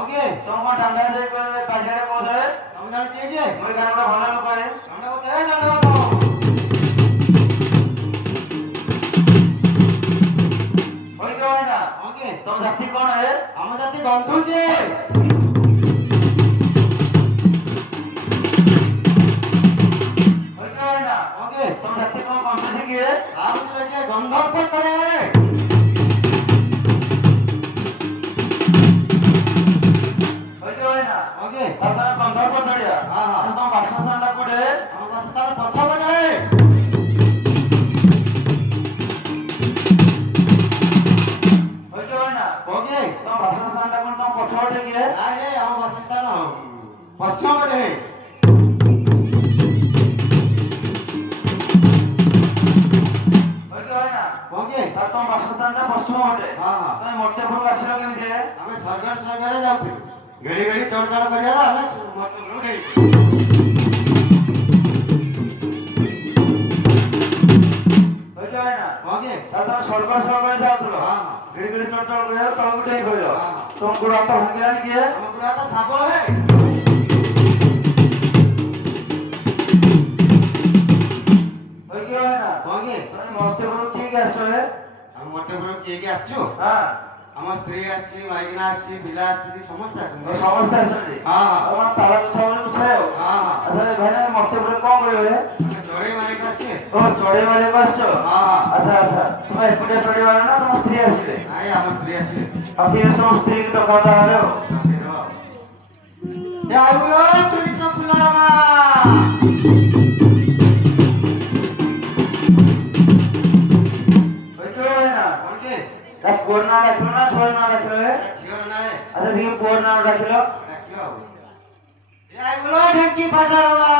Okay तुम कौन ठंडा दे कर पैसे को दे हम जान चाहिए मैं घर में भला लोग है हमने बताया जाना बताओ होई क्यों है ना ओके तुम जाति कौन है हम जाती बंधु जी होई क्यों है ना ओके तुम जाति कौन से की है आप मुझे लगे गंधर्व पर पड़े हैं होई क्यों है ना ओके अपना कंधर पर चढ़िया हाँ, हाँ। तो तुम भाषण ठंडा कोडे हम बस तार पछा पड़े हैं होई क्यों है ना ओके तुम भाषण ठंडा कोन तुम पछोड़े की है अरे हम बस तार पछा पड़े हैं होई क्यों है ना ओके और तुम भाषण ठंडा पश्चिम हटे हाँ, हाँ। तुम मोटे पुर आसिलो केमिते हमें सरकार जाऊँ घड़ी घड़ी चढ़ चढ़ करिया हमें मतलब गई होई क्यों है ना ओके और तुम सरकार जाउतलो हाँ, हाँ। गिड़ी गिड़ी चढ़ चढ़ गयो तळ गुटे गयो हाँ, हाँ। तुम गुड़ा तो भांगिला नहीं किए हम गुड़ा का साबो है होई क्यों है ना ओके तुम मोटे पुर की गैस है हम मोटे बड़ो किए आसछु हां আমার স্ত্রী আসছে মাইগিনা আসছে বিলা আসছে সমস্ত तो আসছে समझते हैं हाँ, हाँ। और ताला कुछ और कुछ है हाँ, हाँ। अच्छा भाई ने मोटे पुर कौन गयो है আমি চড়ে মারে কাছে ओ चढ़े वाले को आछो हाँ, हाँ। अच्छा अच्छा तुम एकुटे चढ़े वाला ना तुम स्त्री आसीले আই আমার স্ত্রী আসছে अब तीन तुम स्त्री की टका आ रहे हो এ আইবলো সরিষা ফুলারমা होई क्यों है ना ওকে एक कोर ना रखलो ना छोड़ ना रखलो है ঝিওর না है अच्छा देखिए कोर ना रखलो রাখিও এ আইবলো ঢেকি পাটারমা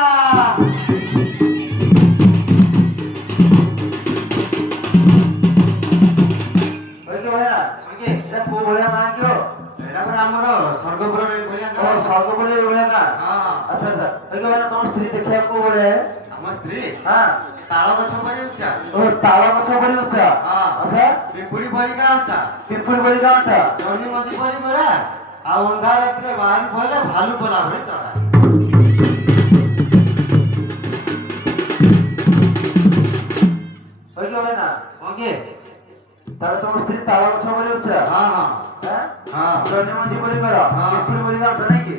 होई क्यों है ना ওকে এটা को बोले ना क्यों এটা পরে আমার স্বর্গপুরের বলিয়া না और सागो बोले बोले ना হ্যাঁ अच्छा अच्छा होई क्यों है ना तुम स्त्री देखिए को बोले है আমার স্ত্রী हां তাଳ গଛ পরে উচ্চা ओ ताला को छोड़ी उच्चा हाँ। अच्छा পিপুড়ি পরিকা ওটা पिपुल बोली गांटा জনি মজি পরি পরা আর অন্ধার রাত্রে বাহারি পড়লে ভালু বলা ভরি চড়া होई क्यों है ना ওকে তাহলে তোমার স্ত্রী তালা को छोड़ी उच्चा হ্যাঁ হ্যাঁ हैं হ্যাঁ জনি মজি बोली करो हाँ। पिपुल बोली गांटा नहीं की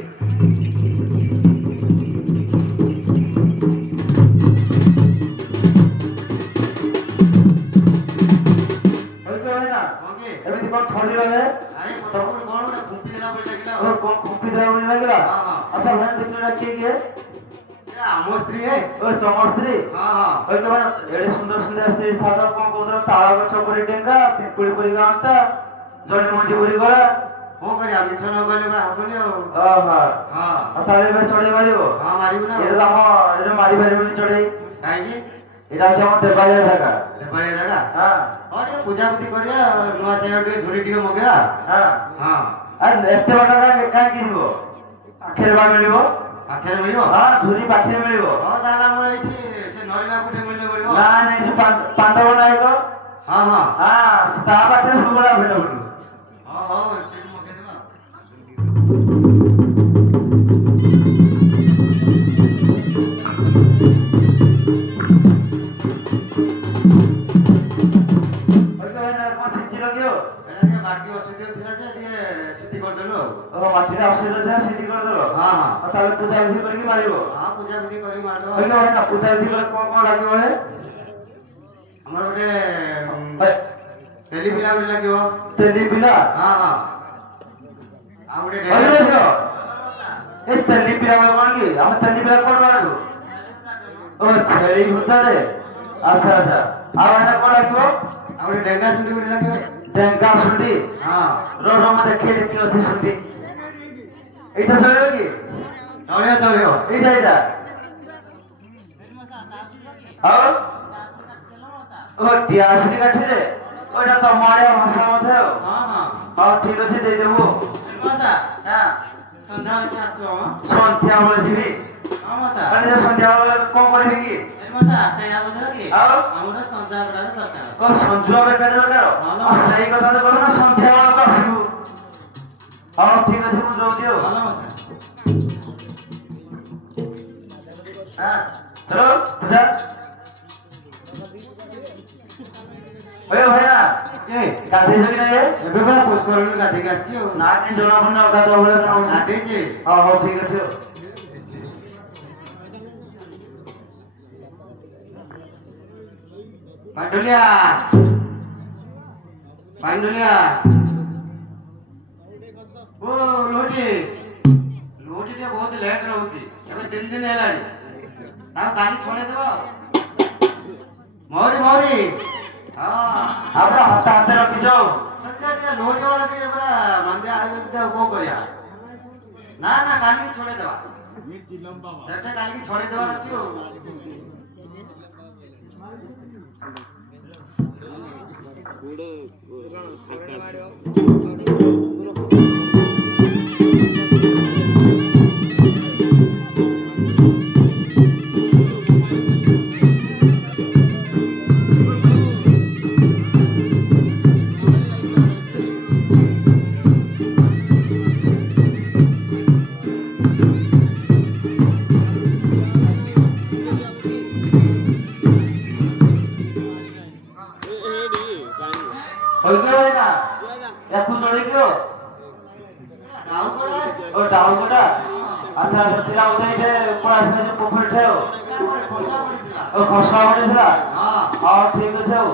होई क्यों है ना ওকে एमती कौन थोड़ी रहे আই পছন্দ কোন না খুঁটি দিলা বলে লাগিলা और कौन खुपी दे बोली लगला हाँ, हाँ। अच्छा भाई देखले रखिए के এটা আমার স্ত্রী হে ओ তোমার স্ত্রী হ্যাঁ হ্যাঁ ওই কেমন এড়ে সুন্দর সুন্দর স্ত্রী থাকা কোন কোদরা তালা গছ পরি ডেঙ্গা পিপুড়ি পরি গাঁটা জনি মজি পরি গলা কଣ କରିବା ମିଛ ନ କହିଲେ ପରା ହବନି ଆଉ ଓହୋ ହଁ ଆଉ ତାହେଲେ ଏବେ ଚଢେଇ ମାରିବ ହଁ ମାରିବୁ ନା এটা ଆମ এটা ମାରି ପାରିବନି ଚଢେଇ କାହିଁକି এটা হচ্ছে আমার দেবালিয়া জায়গা ଏଭଳିଆ ଜାଗା হ্যাঁ ହଁ ଟିକେ ପୂଜାପୂଜି କରିବା ନୂଆ ସାଇଆ ଟିକେ ଧୂଳି ଟିକେ ମଗେଇବା হ্যাঁ ହଁ আর এতে বাটা কাହିଁକି ଯିବ ପାଖରେ ବା ମିଳିବ ପାଖରେ ମିଳିବ ହଁ ଝୁରି ପାଖରେ ମିଳିବ ହଁ ତାହେଲେ ଆମର ଏଇଠି ସେ ନରିଲା କୋଠେ ମିଳିଲେ ମିଳିବ ନା ନାଇଁ ସେ ପାଣ୍ଡବ ନାୟକ ହଁ ହଁ ହଁ ତା ପାଖରେ ସବୁବେଳେ ଆଭେଲେବଲ ହଁ ହଉ ସେଇଠି ମଗେଇଦେବା କଣ ଚିଞ୍ଚି ଲଗିବ ଏଇଟା ଟିକେ ମାଟି ଅସୁବିଧା ଥିଲା ଯେ ଟିକେ ସିদ্ধି କରିଦେଲୁ ଆଉ ଓ ମାଟିରେ ଅସୁବିଧା ଥିଲା ସିদ্ধି କରିଦେଲ ହଁ ହଁ ଆଉ ତାହେଲେ ପୂଜା ବିଧି କରିକି ମାରିବ ହଁ ପୂଜାପୂଜି କରିକି ମାରିଦେବା ଓକେ ଭାଇ ନା ପୂଜା ବିଧି କଲେ କଣ କଣ ଲାଗିବ ହେ ଆମର ଗୋଟେ ଟେଲି ପିଲା ଗୋଟେ ଲାଗିବ ତେଲି ପିଲା ହଁ ହଁ ଆଉ ଗୋଟେ ଭାଇ ଭାଇ ଏ ତେଲି ପିଲା ମାନେ କଣ କି ଆମେ ତେଲି ପିଲା କଣ ମାରିବୁ ଓ ଛେଳି ଭୂତାରେ ଆଚ୍ଛା ଆଚ୍ଛା ଆଉ ଏଇଟା କଣ ଲାଗିବ ଆଉ ଗୋଟେ ଡେଙ୍ଗା ସୁଣ୍ଡି ଗୋଟେ ଲାଗିବ ଡେଙ୍ଗା ସୁଣ୍ଡି ହଁ ରୋଡ ମତେ ଖେଳି କି ଅଛି ସୁଣ୍ଡି ଏଇଟା ଚଳିବ କି ଚଳିବ ଚଳିବ ଏଇଟା ଏଇଟା ଆଉ ଓ ଟିଆସିନି କାଠିରେ ওইটা তো মারিয়া ভাষা মধ্যে ହଁ ହଁ হ্যাঁ ঠিক আছে দিয়ে দেবো মশা হ্যাঁ ସନ୍ଧ୍ୟାବେଳେ ଆସିବ সন্ধ্যা বেলা যাবি ହଁ ମଶା আরে সন্ধ্যা বেলা কম করবি কি মশା ସେଇଆ ବୁଝିଲ କି ଆଉ ଆମର ସନ୍ଧ୍ୟାବେଳେ ଦରକାର ও সঞ্জুয়া বেকার দরকার আর সেই কথা তো কর না সন্ধ্যা বেলা তো আসিবু ହଉ ଠିକ ଅଛି ମୁଁ ଦଉଛି ଆଉ ଭଲ କଥା। চলো বুঝা ওই ভাইয়া ଏ গাধেইছ কি না এ ଏବେ ବା ପୁଷ୍କରଣୀ ଗାଧେଇକି ଆସିଛି ଆଉ। না কি জনা পড়না গাধ বলে না ଗାଧେଇଛି। হ্যাঁ হ্যাঁ ঠিক আছে ପାଣ୍ଡୁଲିଆ ପାଣ୍ଡୁଲିଆ ଓ ଲୋଟି ଲୋଟି ଟିକେ ବହୁତ ଲେଟ୍ ରହୁଛି ଏବେ 3 ଦିନ ହେଲାଣି ତାକୁ କାଲି ଛଡ଼େଇଦେବ ମଉରୀ ମଉରୀ ହଁ ଆପଣ ହାତ ହାତେ ରଖିଛ ସନ୍ଧ୍ୟା ଟିକେ ଲୋଟି ବାଲା ଟିକେ ପୁରା ମାନ୍ଦିଆ ହେଇଯାଉଛି ଆଉ କଣ କରିବା ନା ନା କାଲିକି ଛଡ଼େଇଦେବା ସେଟା କାଲିକି ଛଡ଼େଇଦେବାର ଅଛି ଆଉ হইলো ভাই না একু চড়ে গিয়ে ଆଉ କଣ ও ডাউন কোটা আচ্ছা আচ্ছা ଥିଲା উঠাইতে পড়াশোনা যে পুকুর ঠেও ଖସା ପଡ଼ିଥିଲା ও খসা উঠে ଥିଲା ହଁ হ্যাঁ ঠিক আছে ଆଉ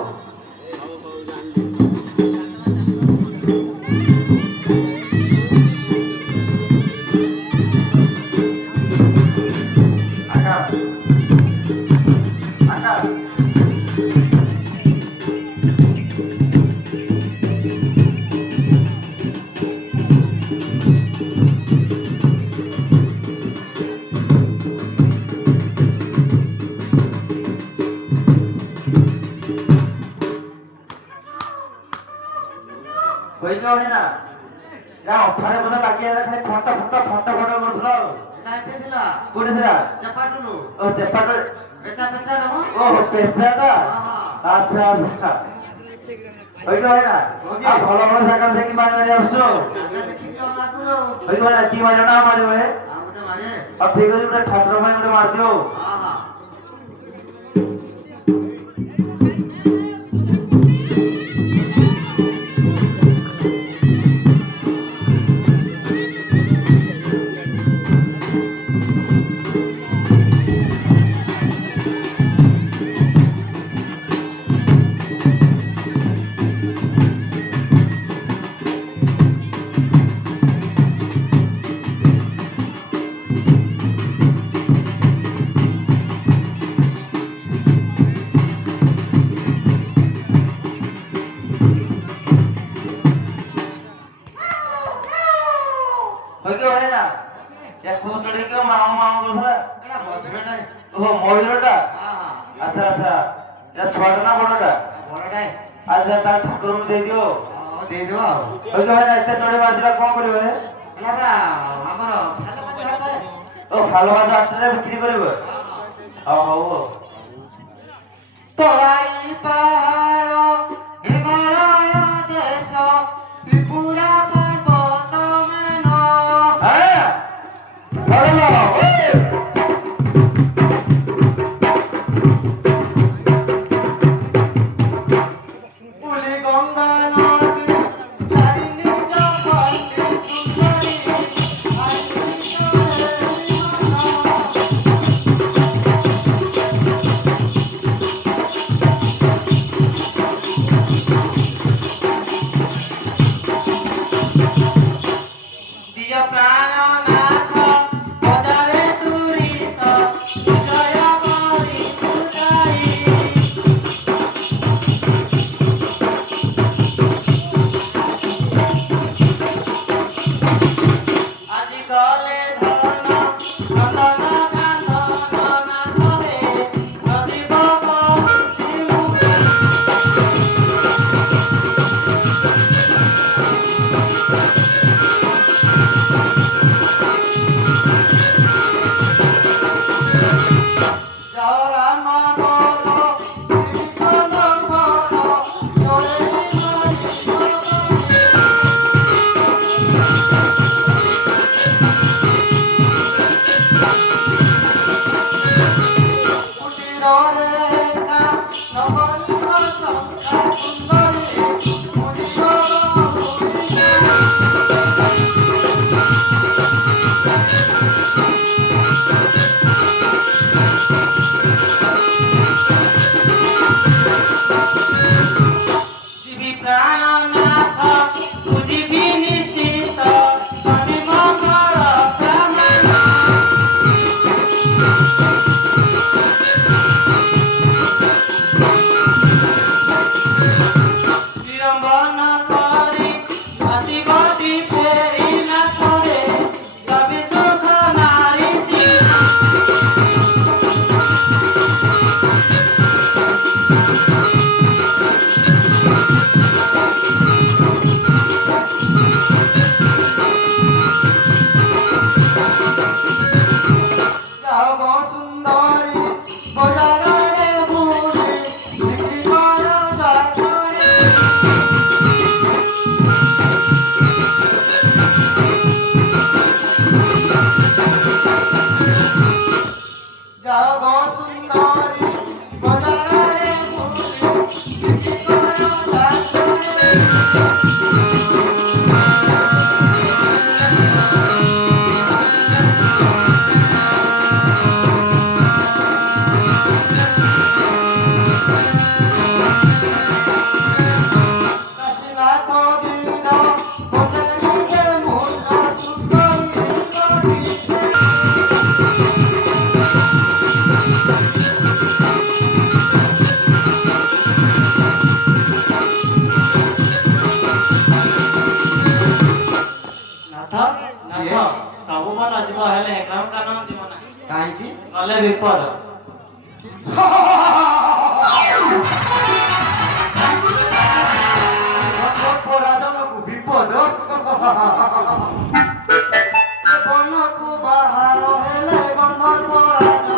আকাশ আকাশ হইলো না না অফারে বলে লাগিয়ে খালি ফটো ফটো ফটো ফটো করছিল ଏଟା ଏତେ ଥିଲା কোটি ଥିଲା ଚପାଟୁଲୁ ও চেপাটা ପେଚା ପେଚା ରହ ও পেছাটা আচ্ছা আচ্ছা হইলো না আর ভালো ভালো সাকাল থেকে মারি মারি আসছো ଦେଖିକି ରହ ଆଗରୁ হইলো না কি মারি না মারিব হে ଆଉ ଗୋଟେ ମାରେ আর ঠিক আছে ওটা ঠাকুর ভাই ওটা মার দিও ହଁ ହଁ হইলো না একু চড়ে গিয়ে মাও মাও করছিল ଏଟା ମଝିରଟା ও ময়ূরটা ହଁ ହଁ আচ্ছা আচ্ছা এটা ছোটটা না বড়টা ବড়ଟା আচ্ছা তার ঠাকুরଙ୍କୁ ଦେଇଦିଅ ହଁ ଦେଇଦେବ ଆଉ হইলো না এতে চড়ে বাজিলা কম করিব হে ଏଟା ପୁରା ଆମର ଭଲ ମଝିରଟା ও ভালো ভালো আটটা বিক্রি করিব হ্যাঁ হও ତରାଇ ପାହାଡ଼ ହିମାଳୟ ଦେଶ ତ୍ରିପୁରା ପର୍ବତ ମେନ হ্যাঁ বড়লো ওই পুলি গঙ্গা নদী চারিণী জগৎ সুন্দরী দিয় প্রাণনাথ পদারে তুরিত জয় মরি পূজাই আজি গলে ধন নন্দন কানন নাথরে নদীব শিমুখে ସବୁ ଭଲ ଯିବ ହେଲେ ଏକରାମ କାନ ଯିବ ନାହିଁ କାହିଁକି ଗଲେ ବିପଦ ରାଜନକୁ ବିପଦ ବନକୁ ବାହାର ହେଲେ ଗନ୍ଧର୍ବ ରାଜ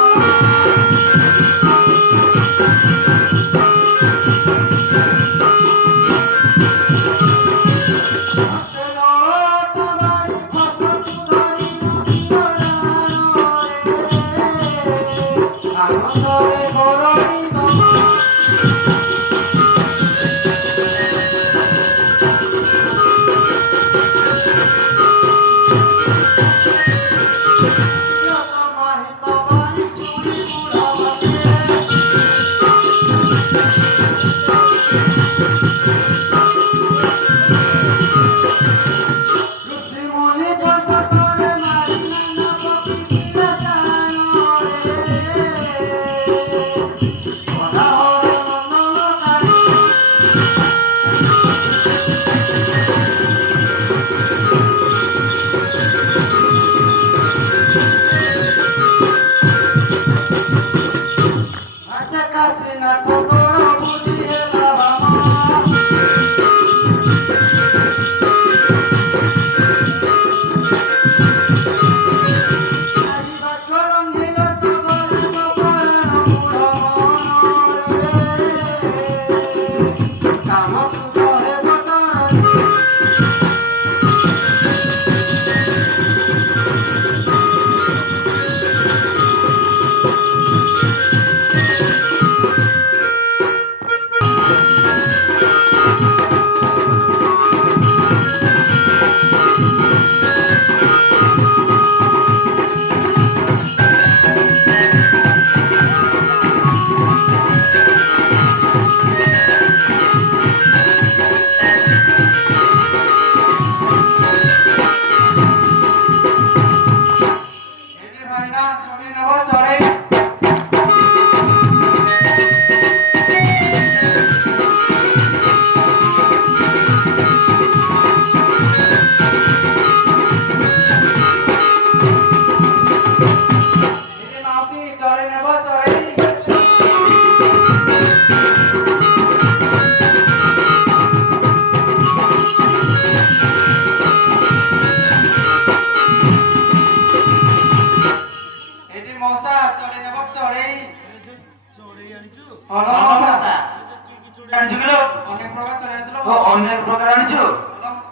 ଅନେକ ପ୍ରକାର ଆଣିଛୁ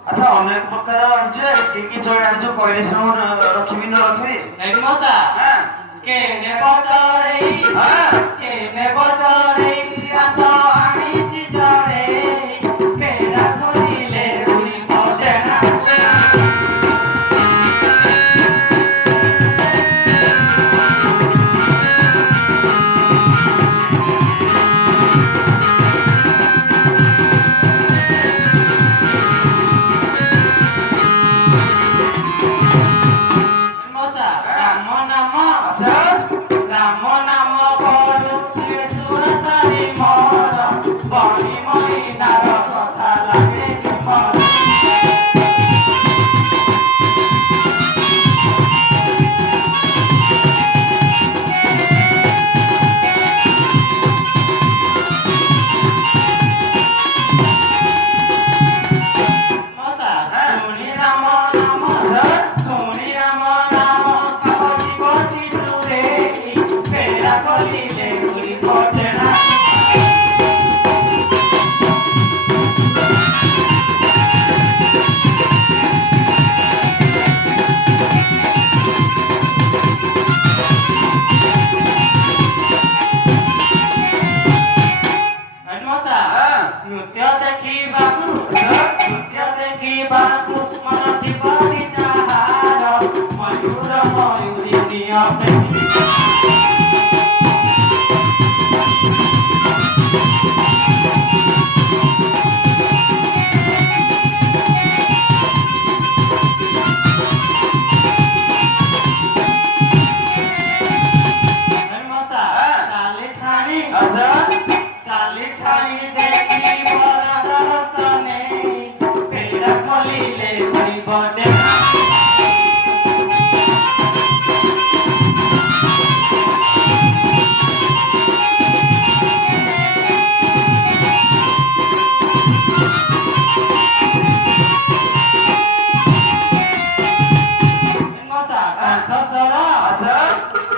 ଆଚ୍ଛା ଅନେକ ପ୍ରକାର ଆଣିଛୁ କି କି ଚଳେ ଆଣିଛୁ କହିଲେ ସିନା ମୁଁ ରଖିବି ନ ରଖିବି ଏଠି ମଶା କେ ନେବ ଚଢ଼େଇ କେ ନେବ ଚଢ଼େଇ ଆସ ଆଣିଛି ଚଢ଼େଇ ପେଡ଼ା ଖୋଲିଲେ ଉଡ଼ିବ ଡେଣା ରାମ ନାମ ପଢ଼ି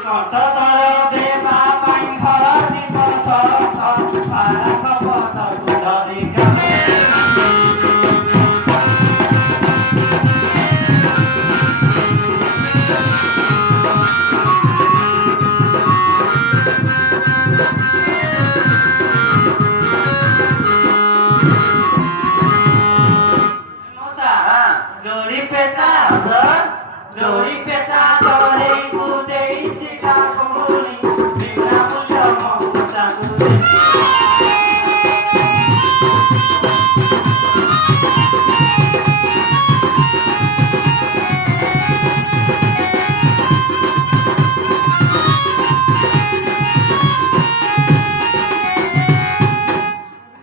କଣ୍ଠସ୍ୱର ଦେବା ପାଇଁ ଘର ଦିବସ ପାରକ ପଦ ଧରି ଗାଏ। ମଉସା, ଯୋଡ଼ି ପେଚା ଯୋଡ଼ି ପେଚା ଚଢ଼େଇକୁ ଦେଇଛି ଡାକୁଣି ବିନା ମୂଲ୍ୟ ମଉସାକୁ ଦେଇଛି।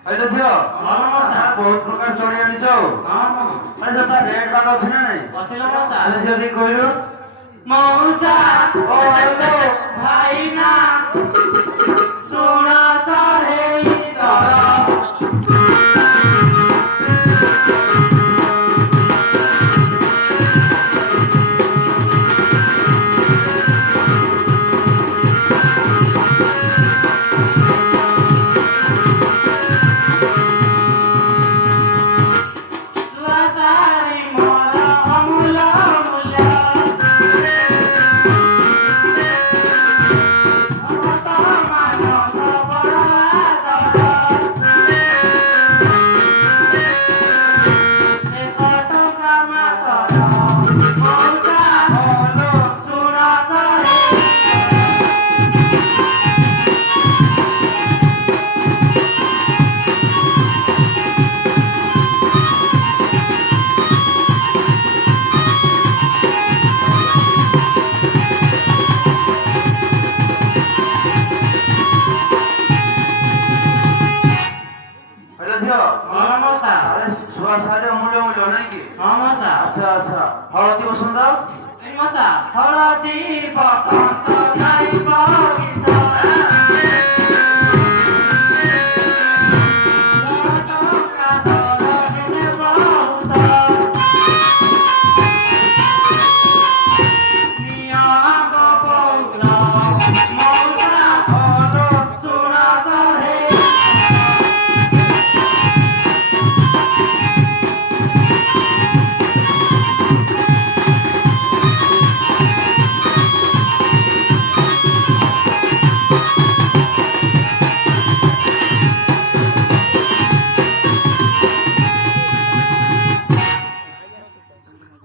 ଏଇଟା ଝିଅ ହଁ ମଉସା। ବହୁତ ପ୍ରକାର ଚଢେଇ ଆଣିଛ ହଁ ମାନେ ଯୋଉଟା ରେଟ୍ ବାଟ ଅଛି ନା ନାଇଁ ଅଛିଲୋ ମଉସା। ଆରେ ଝିଅ ଟିକେ କହିଲୁ ମଉସା ଭାଇନା ଶୁଣ ଚଢ଼େଇ ତର ସୁଆସାରି ମୋର ଅମୂଲ ମୂଲ୍ୟ ଭଗତ ମାନଙ୍କ ବଡ଼ ଆଦର ଏକ ଟଙ୍କା ମାତର ମଉସା ଶୁଣ ଚଢ଼େଇ ଏଇଟା ଝିଅ ଭଲ ମଉସା। ଆରେ ଛୁଆ ସାରେ ଅମୂଲ୍ୟ ମୂଲ୍ୟ ନାଇଁ କି ହଁ ମଉସା। ଆଚ୍ଛା ହଳଦୀ ବସନ୍ତ ମଉସା ହଳଦୀ ବସନ୍ତ ଗାଇବ ଗୀତ ଟଙ୍କା ଦର ହେଲେ ବହୁତ ନିୟମ ବହୁଳ ମଉସା ଶୁଣ ଚଢ଼େଇ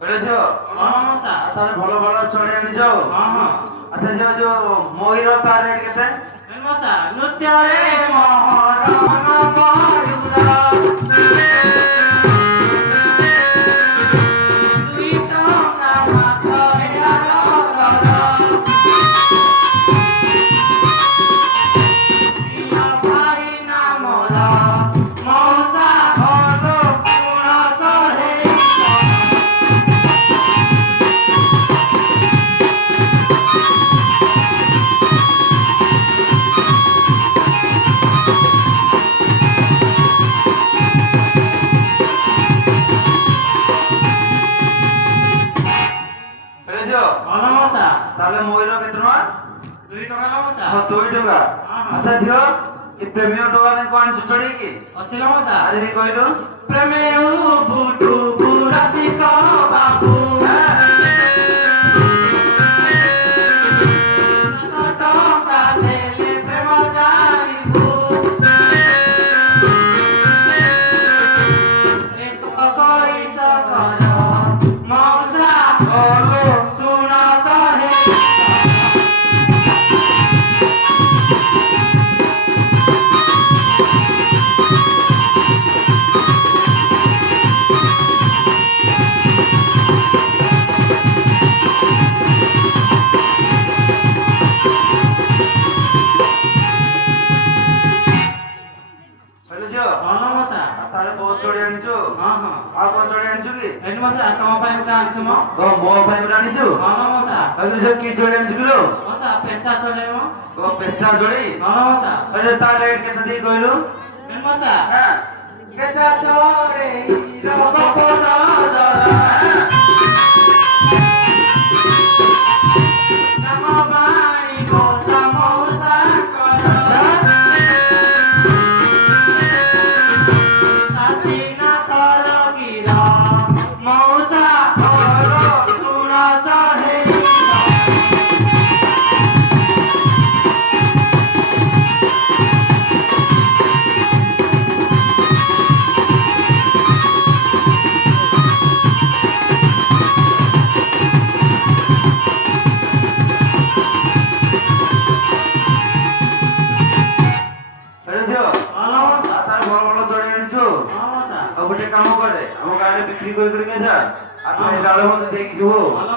ଏଇଟା ଝିଅ ହଁ ମଉସା। ତାହେଲେ ଭଲ ଭଲ ଚଢେଇ ଆଣିଛ ହଁ ଆଚ୍ଛା ଝିଅ ଯୋଉ ମୟୂର ତା ରେଟ୍ କେତେ ମଉସା ନୃତ୍ୟରେ ମହରମ ମୟୁର 2 ଟଙ୍କା ମାତ୍ର ଏହାର ଦର ପ୍ରିୟ ଭାଇନା ମୋର ମଉସା ଶୁଣ ଚଢ଼େଇ ଏଇଟା ଝିଅ ଭଲ ମଉସା। ତାହେଲେ ମୟୂର କେତେ ଟଙ୍କା 2 ଟଙ୍କା ମଉସା। ହଁ 2 ଟଙ୍କା ଆଚ୍ଛା ଝିଅ ଏ ପ୍ରେମିୟମ ଟଙ୍କା ପାଇଁ କଣ ଆଣିଛୁ ଚଢେଇକି ଅଛିଲୋ ମଉସା। ଆରେ ଟିକେ କହିଲୁ ପ୍ରେମେ ବୁଟୁ ବୁରାସିକ ବାବୁ ଟଙ୍କା ଦେଲେ ପ୍ରେମ ଜାଣିବୁ ଏକ କହିଛ କର ମଉସା ଶୁଣ ଚଢ଼େଇ ହେଲେ ଝିଅ ଭଲ ମଉସା। ତାହେଲେ ବହୁତ ଚଢେଇ ଆଣିଛୁ ହଁ ଆଉ କଣ ଚଢେଇ ଆଣିଛୁ କି ଏଠି ମଉସା ତମ ପାଇଁ ଗୋଟେ ଆଣିଛୁ ମ ମୋ ପାଇଁ ଗୋଟେ ଆଣିଛୁ ହଁ ମଉସା। ଆଉ ଝିଅ କି ଚଢେଇ ଆଣିଛୁ କିଲୋ ମଉସା ପେଚା ଚଢ଼େଇ ମ ପେଟା ଚଢେଇ ହଁ ମଉସା। ଆରେ ତା ରେଟ୍ କେତେ ଦେଇ କହିଲୁ ମଉସା ହଁ ପେଚା ଚଢ଼େଇ ଗପନ ଦର ନାମ ବାଣୀ ବିକ୍ରି କରି କରି ଯା ଆଉ ତୁ ଡାଳ ମତେ ଦେଇକି ଯିବୁ ଭଲ